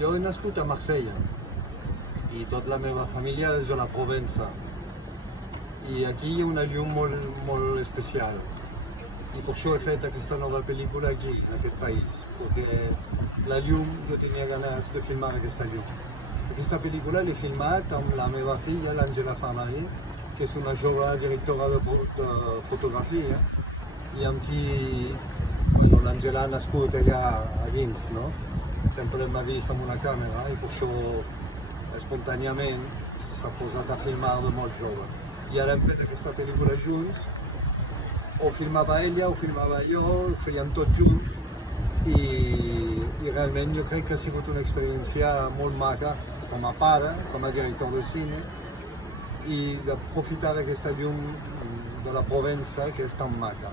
Jo he nascut a Marsella i tota la meva família és de la Provença. I aquí hi ha una llum molt especial. I per això he fet aquesta nova pel·lícula aquí, en aquest país, perquè la llum, jo tenia ganes de filmar aquesta llum. Aquesta pel·lícula l'he filmat amb la meva filla, l'Àngela Famari, que és una jove directora de fotografia i amb qui l'Àngela ha nascut allà a dins, no? Sempre m'ha vist amb una càmera i per això espontàniament s'ha posat a filmar de molt jove. I ara hem fet aquesta pel·lícula junts, o filmava ella o filmava jo, ho fèiem tots junts i realment jo crec que ha sigut una experiència molt maca com a pare, com a director de cine i d'aprofitar d'aquesta llum de la Provença que és tan maca.